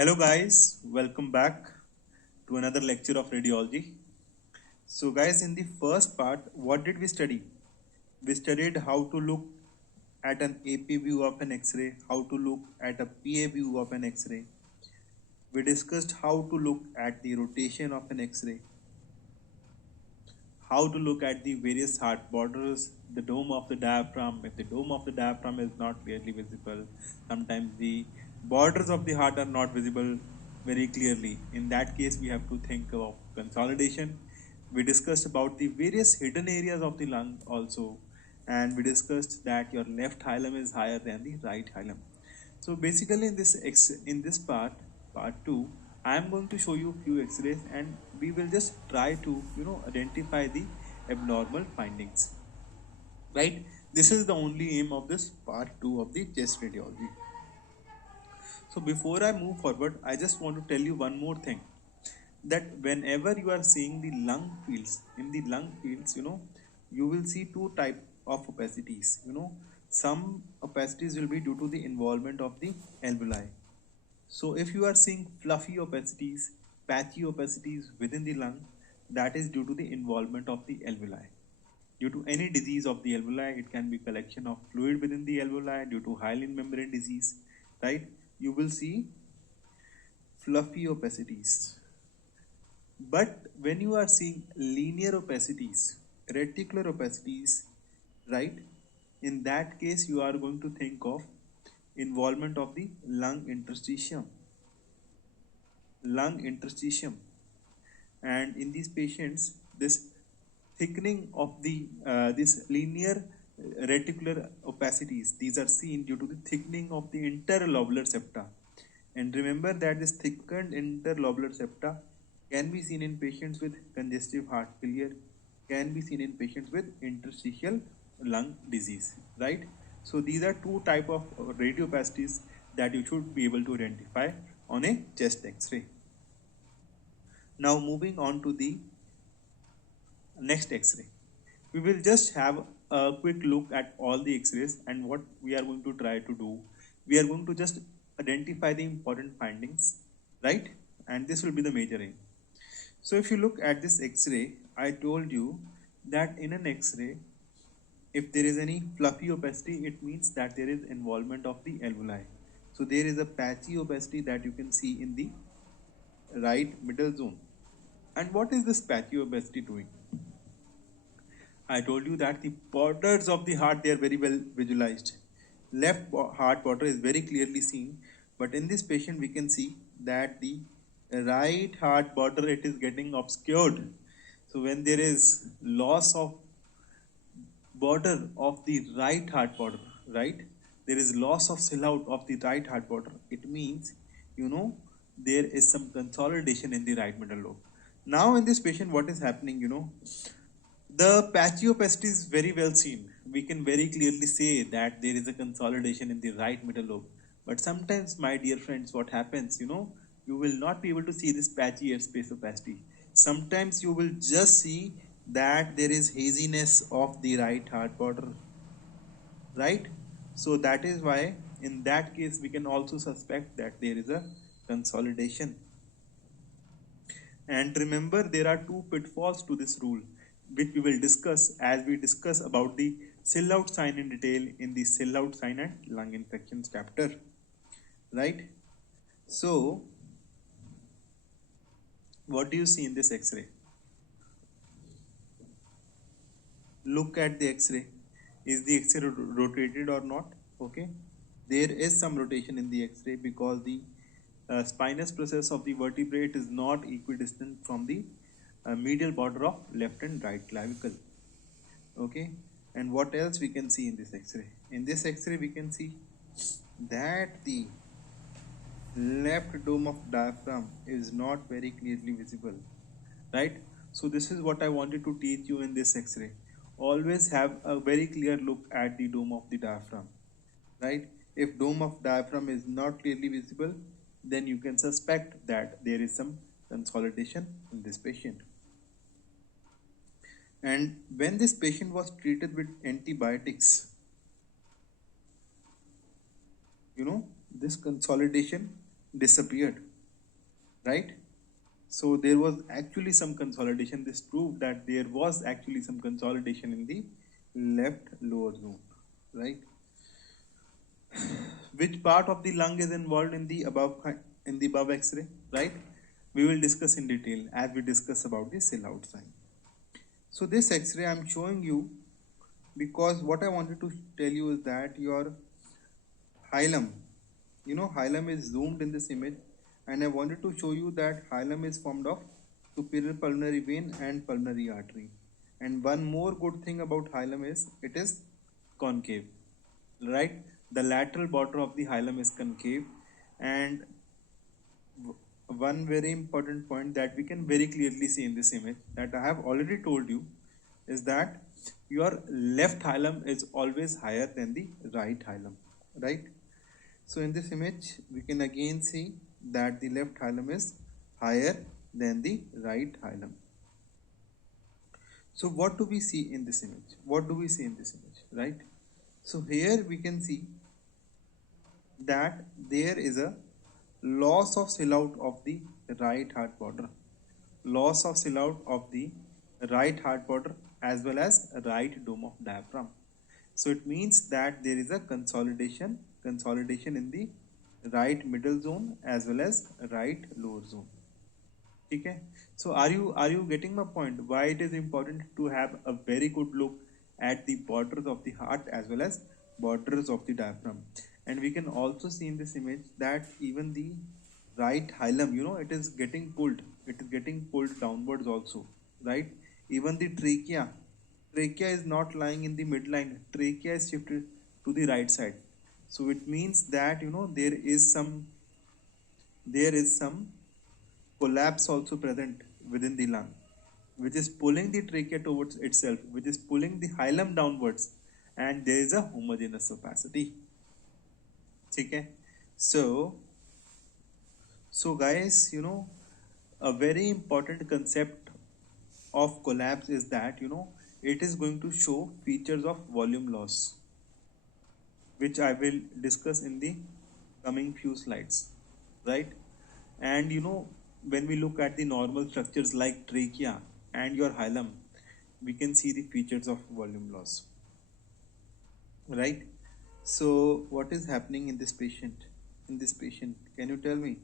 Hello guys, welcome back to another lecture of radiology. So guys, in the first part, what did we study? We studied how to look at an AP view of an X-ray, how to look at a PA view of an X-ray. We discussed how to look at the rotation of an X-ray, how to look at the various heart borders, the dome of the diaphragm. If the dome of the diaphragm is not clearly visible, sometimes the borders of the heart are not visible very clearly. In that case, we have to think of consolidation. We discussed about the various hidden areas of the lung also, and we discussed that your left hilum is higher than the right hilum. So basically, in this part two, I am going to show you few X-rays, and we will just try to identify the abnormal findings. Right? This is the only aim of this part two of the chest radiology. So before I move forward, I just want to tell you one more thing, that whenever you are seeing the lung fields, in the lung fields, you will see two type of opacities. Some opacities will be due to the involvement of the alveoli. So if you are seeing fluffy opacities, patchy opacities within the lung, that is due to the involvement of the alveoli. Due to any disease of the alveoli, it can be collection of fluid within the alveoli due to hyaline membrane disease, right? You will see fluffy opacities. But when you are seeing linear opacities, reticular opacities, right? In that case, you are going to think of involvement of the lung interstitium. Lung interstitium. And in these patients, this thickening of the this linear reticular opacities, these are seen due to the thickening of the interlobular septa. And remember that this thickened interlobular septa can be seen in patients with congestive heart failure, can be seen in patients with interstitial lung disease, right? So these are two type of radiopacities that you should be able to identify on a chest X-ray. Now moving on to the next X-ray. We will just have a quick look at all the X-rays, and what we are going to try to do, we are going to just identify the important findings, right? And this will be the major aim. So if you look at this X-ray, I told you that in an X-ray, if there is any fluffy opacity, it means that there is involvement of the alveoli. So there is a patchy opacity that you can see in the right middle zone. And what is this patchy opacity doing? I told you that the borders of the heart, they are very well visualized. Left heart border is very clearly seen, but in this patient we can see that the right heart border, it is getting obscured. So when there is loss of border of the right heart border, right? There is loss of sellout of the right heart border. It means, there is some consolidation in the right middle lobe. Now in this patient, what is happening, the patchy opacity is very well seen. We can very clearly say that there is a consolidation in the right middle lobe. But sometimes, my dear friends, what happens, you will not be able to see this patchy airspace opacity. Sometimes you will just see that there is haziness of the right heart border, right? So that is why in that case we can also suspect that there is a consolidation. And remember, there are two pitfalls to this rule, which we will discuss as we discuss about the Sellout sign in detail in the Sellout sign and lung infections chapter, right? So what do you see in this X-ray? Look at the X-ray. Is the X-ray rotated or not? Okay, there is some rotation in the X-ray because the spinous process of the vertebrate is not equidistant from the medial border of left and right clavicle. Okay, and what else we can see in this X-ray? In this X-ray we can see that the left dome of diaphragm is not very clearly visible, right? So this is what I wanted to teach you in this X-ray. Always have a very clear look at the dome of the diaphragm, right? If dome of diaphragm is not clearly visible, then you can suspect that there is some consolidation in this patient. And when this patient was treated with antibiotics, this consolidation disappeared. right? So there was actually some consolidation. This proved that there was actually some consolidation in the left lower zone, right? Which part of the lung is involved in the above X-ray, right? We will discuss in detail as we discuss about the cell-out sign. So this X-ray I'm showing you because what I wanted to tell you is that your hilum, hilum is zoomed in this image, and I wanted to show you that hilum is formed of superior pulmonary vein and pulmonary artery. And one more good thing about hilum is it is concave, right? The lateral border of the hilum is concave, and one very important point that we can very clearly see in this image that I have already told you is that your left hilum is always higher than the right hilum, right? So in this image, we can again see that the left hilum is higher than the right hilum. So what do we see in this image? What do we see in this image, right? So here we can see that there is a loss of sellout of the right heart border, loss of sellout of the right heart border as well as right dome of diaphragm. So it means that there is a consolidation in the right middle zone as well as right lower zone. Okay, so are you getting my point? Why it is important to have a very good look at the borders of the heart as well as borders of the diaphragm. And we can also see in this image that even the right hilum, it is getting pulled downwards also, right? Even the trachea is not lying in the midline, trachea is shifted to the right side. So it means that there is some collapse also present within the lung, which is pulling the trachea towards itself, which is pulling the hilum downwards, and there is a homogeneous opacity. Okay, so guys, a very important concept of collapse is that it is going to show features of volume loss, which I will discuss in the coming few slides, right? And when we look at the normal structures like trachea and your hilum, we can see the features of volume loss, right? So what is happening in this patient? Can you tell me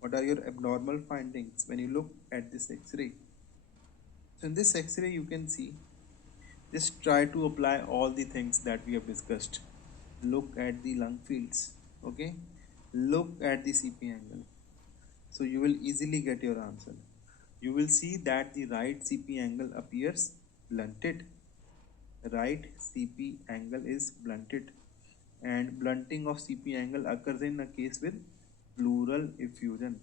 what are your abnormal findings when you look at this X-ray? So in this X-ray, you can see, just try to apply all the things that we have discussed. Look at the lung fields, okay? Look at the CP angle. So you will easily get your answer. You will see that the right CP angle appears blunted. Right CP angle is blunted, and blunting of CP angle occurs in a case with pleural effusion.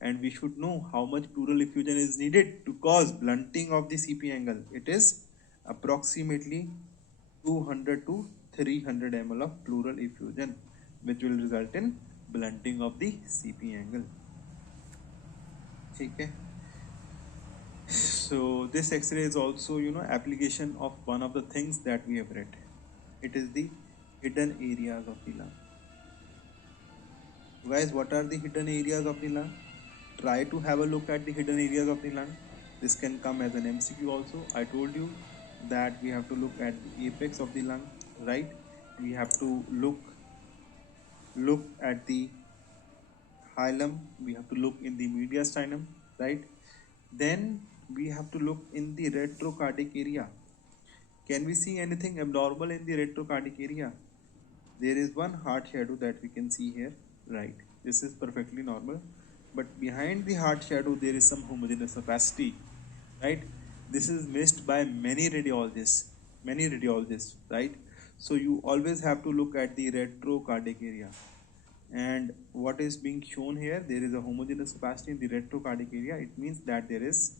And we should know how much pleural effusion is needed to cause blunting of the CP angle. It is approximately 200 to 300 ml of pleural effusion, which will result in blunting of the CP angle. Okay. So this X-ray is also application of one of the things that we have read. It is the hidden areas of the lung. Guys, what are the hidden areas of the lung? Try to have a look at the hidden areas of the lung. This can come as an MCQ also. I told you that we have to look at the apex of the lung, right? We have to look at the hilum. We have to look in the mediastinum, right? Then we have to look in the retrocardiac area. Can we see anything abnormal in the retrocardiac area? There is one heart shadow that we can see here, right? This is perfectly normal, but behind the heart shadow there is some homogeneous opacity, right? This is missed by many radiologists, right? So you always have to look at the retrocardiac area. And what is being shown here, there is a homogeneous opacity in the retrocardiac area. It means that there is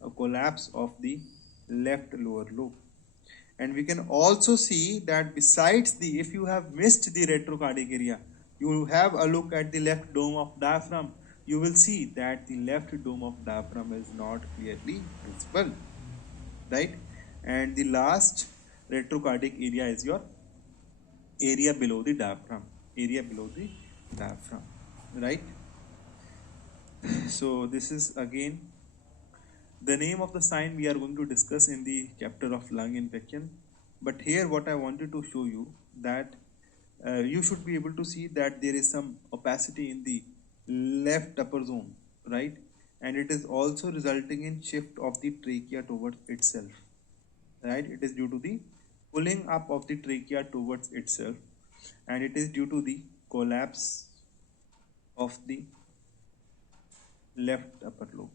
a collapse of the left lower lobe. And we can also see that besides if you have missed the retrocardiac area, you have a look at the left dome of diaphragm, you will see that the left dome of diaphragm is not clearly visible, right? And the last retrocardiac area is your area below the diaphragm, right? So this is again the name of the sign we are going to discuss in the chapter of lung infection. But here what I wanted to show you that you should be able to see that there is some opacity in the left upper zone, right? And it is also resulting in shift of the trachea towards itself, right? It is due to the pulling up of the trachea towards itself, and it is due to the collapse of the left upper lobe,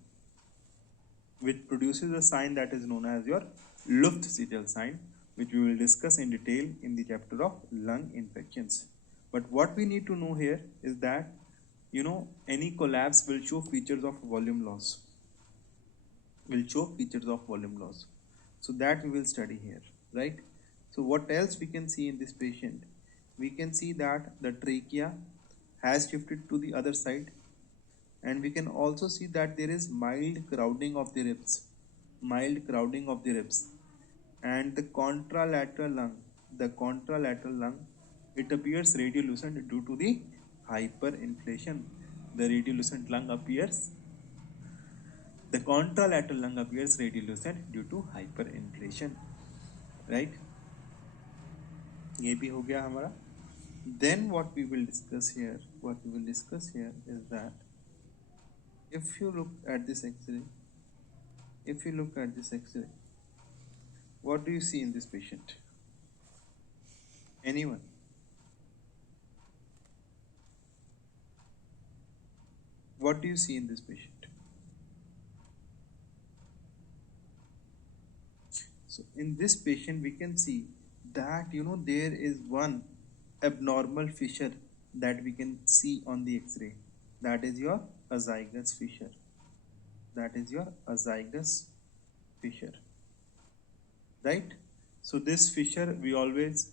which produces a sign that is known as your Luftsichel sign, which we will discuss in detail in the chapter of lung infections. But what we need to know here is that any collapse will show features of volume loss. So that we will study here, right? So what else we can see in this patient? We can see that the trachea has shifted to the other side, and we can also see that there is mild crowding of the ribs, and the contralateral lung, it appears radiolucent due to the hyperinflation. The contralateral lung appears radiolucent due to hyperinflation, right? ये भी हो गया हमारा. Then what we will discuss here is that if you look at this X-ray, what do you see in this patient? Anyone? What do you see in this patient? So in this patient, we can see that there is one abnormal fissure that we can see on the X-ray. That is your azygous fissure. Right? So this fissure, we always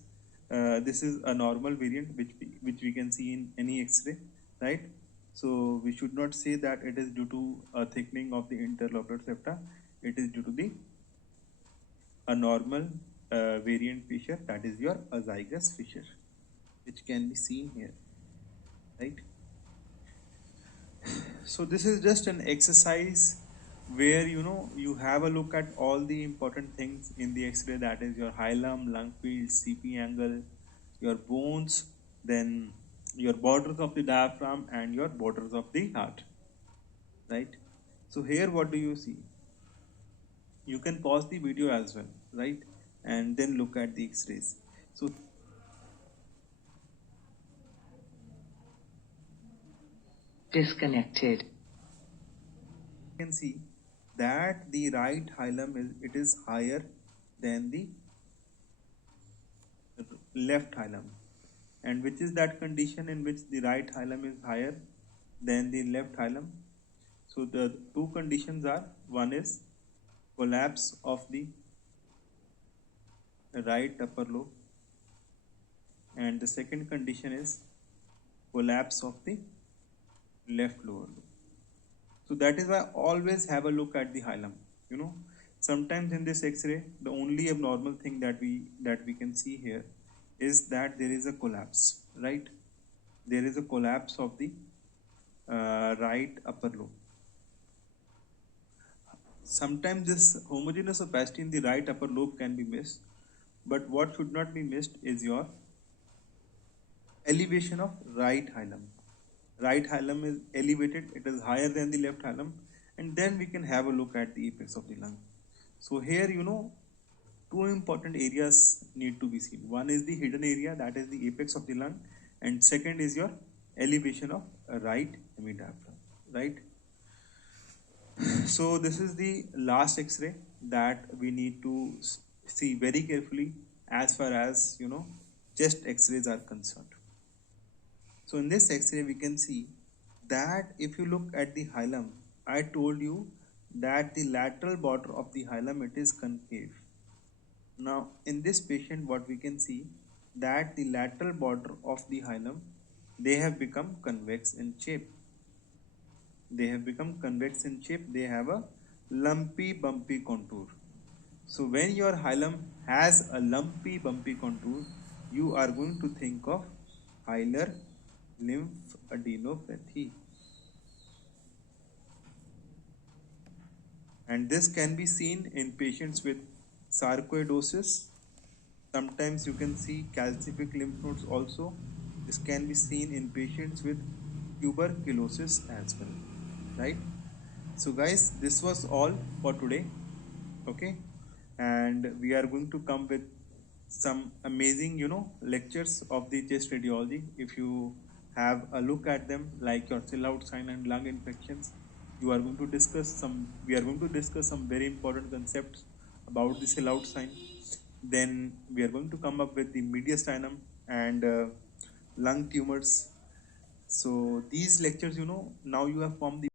this is a normal variant which we can see in any X-ray, right? So we should not say that it is due to a thickening of the interlocular septa. It is due to a normal variant fissure, that is your azygous fissure, which can be seen here, right? So this is just an exercise where you have a look at all the important things in the X-ray, that is your hilum, lung field, CP angle, your bones, then your borders of the diaphragm and your borders of the heart, right? So here what do you see? You can pause the video as well, right? And then look at the X-rays. So disconnected. You can see that the right hilum is higher than the left hilum. And which is that condition in which the right hilum is higher than the left hilum? So the two conditions are, one is collapse of the right upper lobe, and the second condition is collapse of the left lower lobe. So that is why always have a look at the hilum. Sometimes in this X-ray, the only abnormal thing that we can see here is that there is a collapse, right? There is a collapse of the right upper lobe. Sometimes this homogeneous opacity in the right upper lobe can be missed, but what should not be missed is your elevation of right hilum. Right hilum is elevated, it is higher than the left hilum, and then we can have a look at the apex of the lung. So here, two important areas need to be seen. One is the hidden area, that is the apex of the lung, and second is your elevation of right hemidiaphragm, right? So this is the last X-ray that we need to see very carefully as far as chest X-rays are concerned. So in this X-ray we can see that if you look at the hilum, I told you that the lateral border of the hilum, it is concave. Now in this patient what we can see that the lateral border of the hilum, they have become convex in shape. They have a lumpy bumpy contour. So when your hilum has a lumpy bumpy contour, you are going to think of hilar lymphadenopathy. and this can be seen in patients with sarcoidosis. Sometimes you can see calcific lymph nodes also. This can be seen in patients with tuberculosis as well, right? So guys, this was all for today. Okay, and we are going to come with some amazing lectures of the chest radiology. If you have a look at them, like your sellout sign and lung infections, you are going to discuss some we are going to discuss some very important concepts about the sellout sign. Then we are going to come up with the mediastinum and lung tumors. So these lectures, now you have formed the